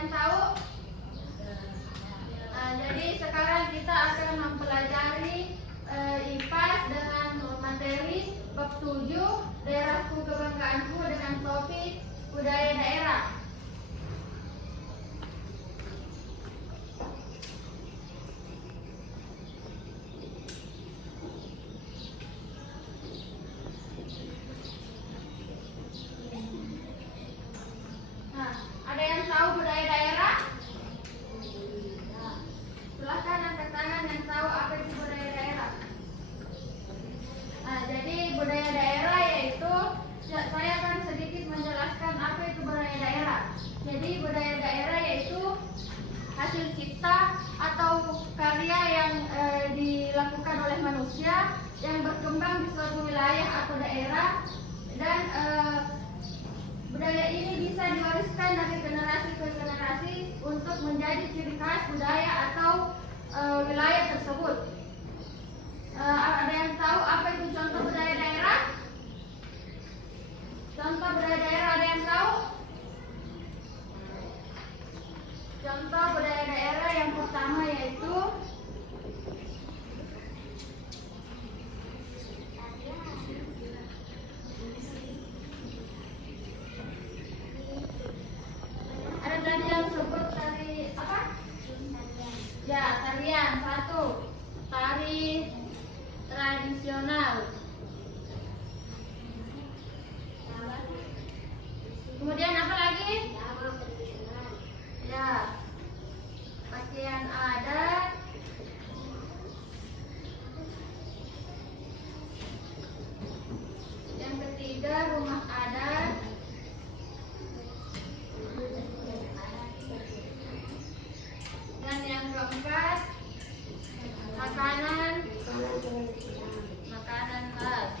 yang tahu? Jadi sekarang kita akan mempelajari IPAS dengan materi bab 7 daerahku kebanggaanku dengan topik budaya daerah. Nah, ada yang tahu budaya daerah? Silahkan angkat tangan yang tahu apa itu budaya daerah. Nah, jadi budaya daerah yaitu, saya akan sedikit menjelaskan apa itu budaya daerah. Jadi budaya daerah yaitu hasil cipta atau karya yang dilakukan oleh manusia yang berkembang di suatu wilayah atau daerah, dan budaya ini bisa diwariskan dari generasi ke generasi untuk menjadi ciri khas budaya atau wilayah tersebut. Ada yang tahu apa itu contoh budaya daerah? Contoh budaya daerah ada yang tahu? Contoh budaya daerah yang pertama yaitu ada tadi yang sebut tari apa? Ya, tarian satu, tari tradisional. Kemudian apa lagi? Ya, pakaian adat. Yang ketiga, rumah adat. Dan yang keempat, makanan khas.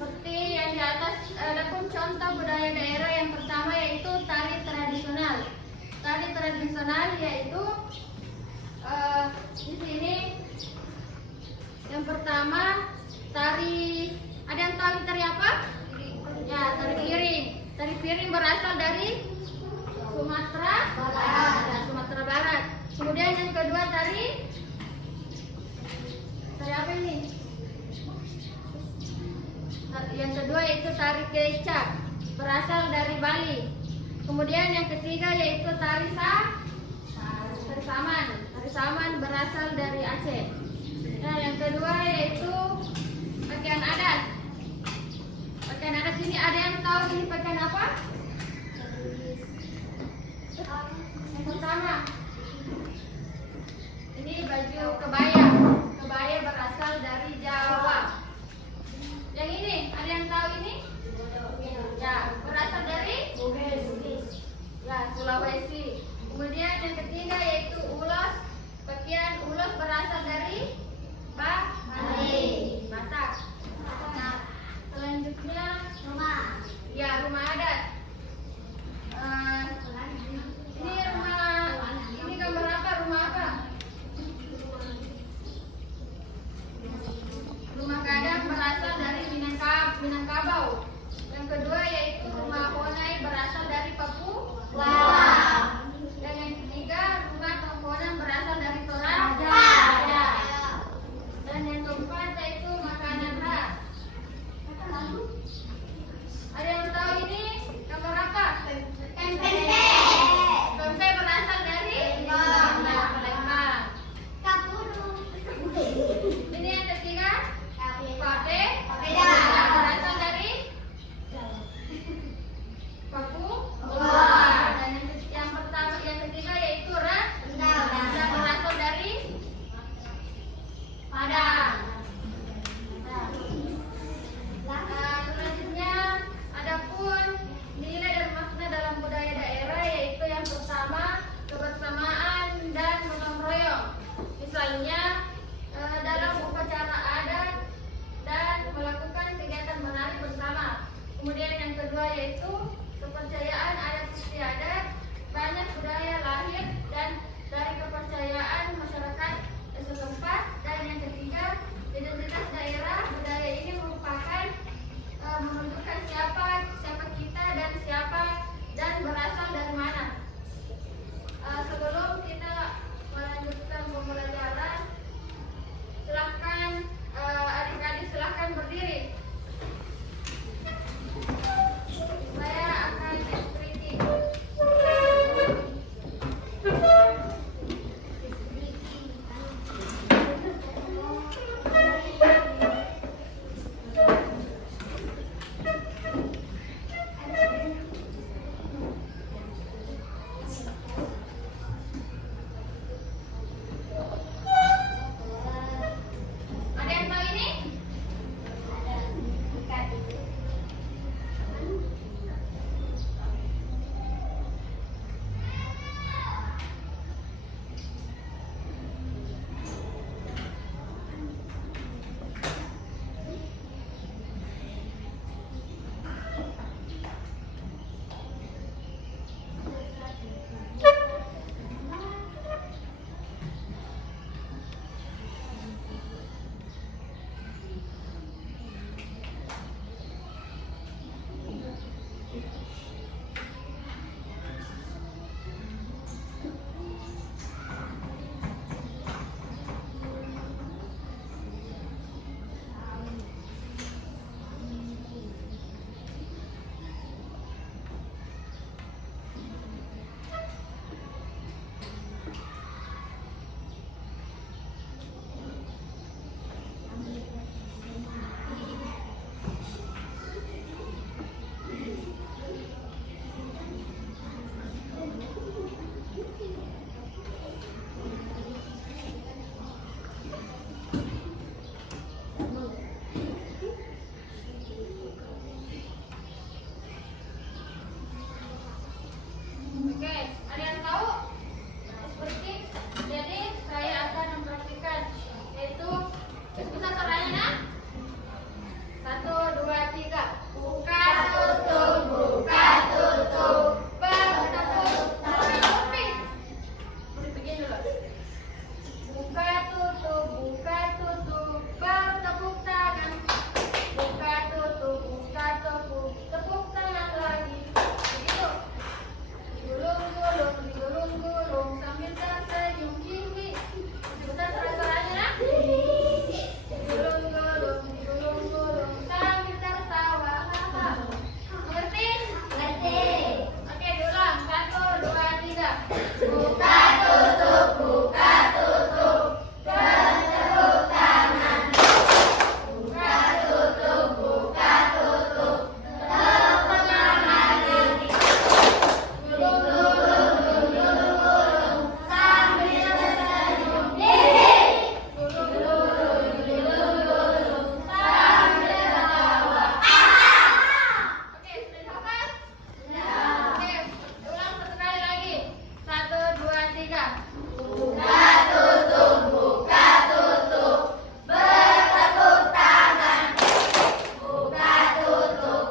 Seperti yang di atas, ada pun contoh budaya daerah yang pertama yaitu tari tradisional. Tari tradisional yaitu di sini yang pertama tari, ada yang tahu tari apa? Ya, tari piring. Tari piring berasal dari Sumatera Barat. Ya, Sumatera Barat. Kemudian yang kedua tari apa ini? Yang kedua yaitu tari kecak, berasal dari Bali. Kemudian yang ketiga yaitu tari saman. Tari saman berasal dari Aceh. Nah, yang kedua yaitu pakaian adat. Pakaian adat ini ada yang tahu ini pakaian apa? Yang pertama, ini baju kebaya. Kebaya berasal dari Jawa. Yang ini, ada yang tahu ini? Ya, berasal dari ya, Sulawesi. Kemudian yang ketiga yaitu ulos. Pakaian ulos berasal dari Bali, Batak. Nah, selanjutnya rumah. Ya, rumah adat. ada yang tahu? Seperti jadi saya akan mempraktikkan yaitu bisa caranya nah? 1, 2, 3. Buka tutup bertepuk tangan. Udah begini dulu. Buka tutup bertepuk tangan. Buka tutup tepuk tangan lagi. Begitu. Digulung sambil tersenyum tinggi. Bisa caranya nah? Digulung sambil tertawa. Mengerti? Oke, diulang. 1, 2, 3. Buka tutup bertepuk tangan. Buka tutup tepuk tangan lagi. Gulung sambil tersenyum tinggi. Gulung sambil tertawa. Oke, sudah hafal? Oke, ulang satu kali lagi. 1, 2, 3. Buka tutup bertepuk tangan. Buka tutup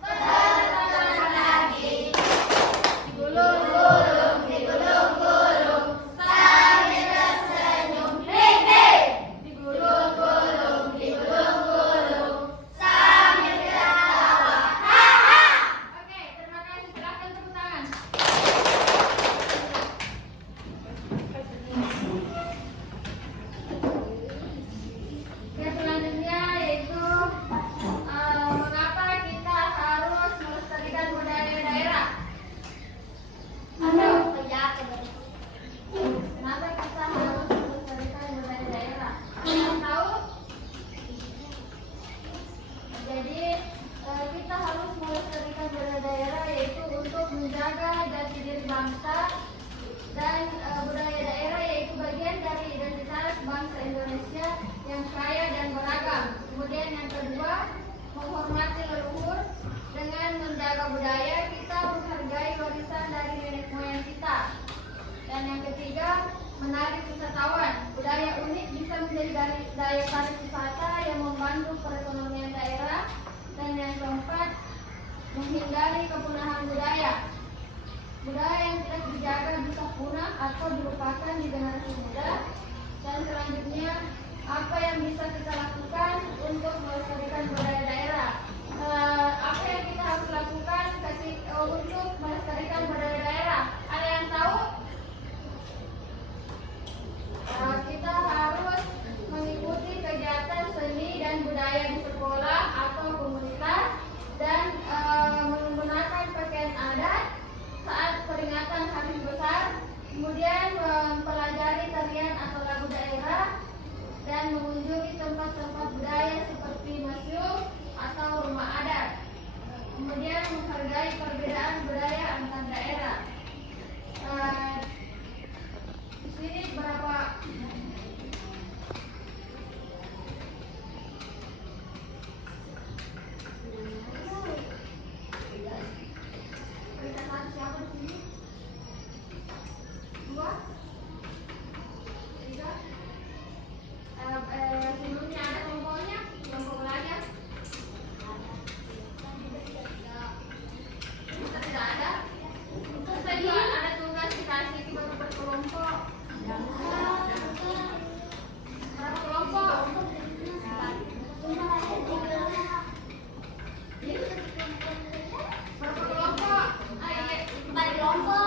bertepuk lagi. Digulung sambil tersenyum ringkih. Digulung sambil tertawa. Oke, terima kasih. Silakan tepuk tangan. Oke, selanjutnya yaitu mengapa kita harus melestarikan budaya daerah. Atau kenapa kita harus melestarikan budaya daerah? Ada yang tahu? Jadi kita harus melestarikan budaya daerah yaitu untuk menjaga jati diri bangsa dan budaya daerah yaitu bagian dari identitas bangsa Indonesia yang kaya dan beragam. Kemudian yang kedua, menghormati leluhur. Dengan menjaga budaya, kita menghargai warisan dari nenek moyang kita. Dan yang ketiga, menarik wisatawan. Budaya unik bisa menjadi daya tarik wisata yang membantu perekonomian daerah. Dan yang keempat, menghindari kepunahan budaya. Budaya yang tidak dijaga bisa punah atau dilupakan di generasi muda. Dan selanjutnya, apa yang bisa kita lakukan untuk melestarikan budaya daerah? Apa yang kita harus lakukan untuk melestarikan budaya daerah? Ada yang tahu? Kita harus mengikuti kegiatan seni dan budaya di sekolah atau komunitas dan menggunakan pakaian adat saat peringatan hari besar, kemudian mempelajari tarian atau lagu daerah dan mengunjungi tempat-tempat budaya seperti museum atau rumah adat. Kemudian menghargai perbedaan budaya antar daerah. Di sini berapa peringkat satu siapa di sini? 2, 3. Sebelumnya ada kelompoknya, kelompok belajar. Tidak ada. Saya juga ada tugas dikasih tiba-tiba berkelompok. Berapa kelompok? Berapa kelompok? 4 kelompok.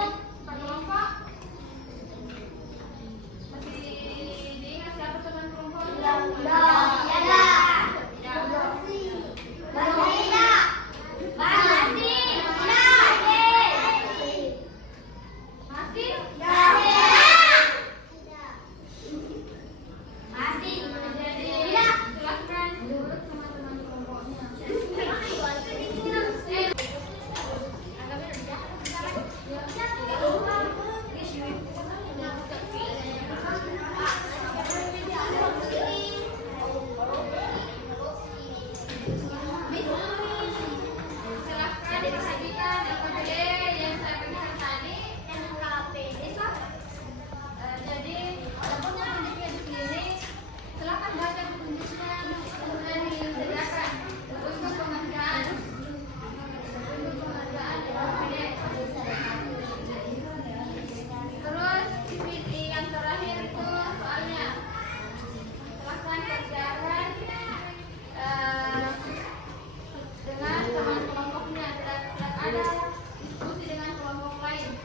ada diskusi dengan kelompok lain.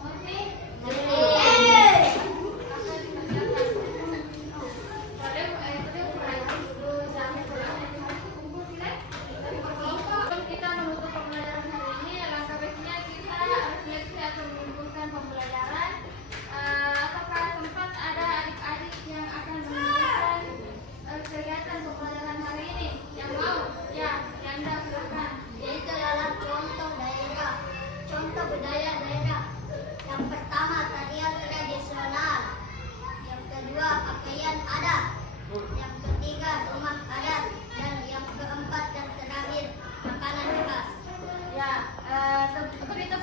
Oke? Kita menutup pembelajaran hari ini. Langkah baiknya kita refleksi atau menyimpulkan pembelajaran. Apakah sempat ada adik-adik yang akan menunjukkan kegiatan pembelajaran hari ini? Yang mau? Ya, Yanda silakan. Yaitu adalah contoh daerah, contoh budaya daerah. Yang pertama tarian tradisional, yang kedua pakaian adat, yang ketiga rumah adat, dan yang keempat dan terakhir makanan khas. Ya, beri tepuk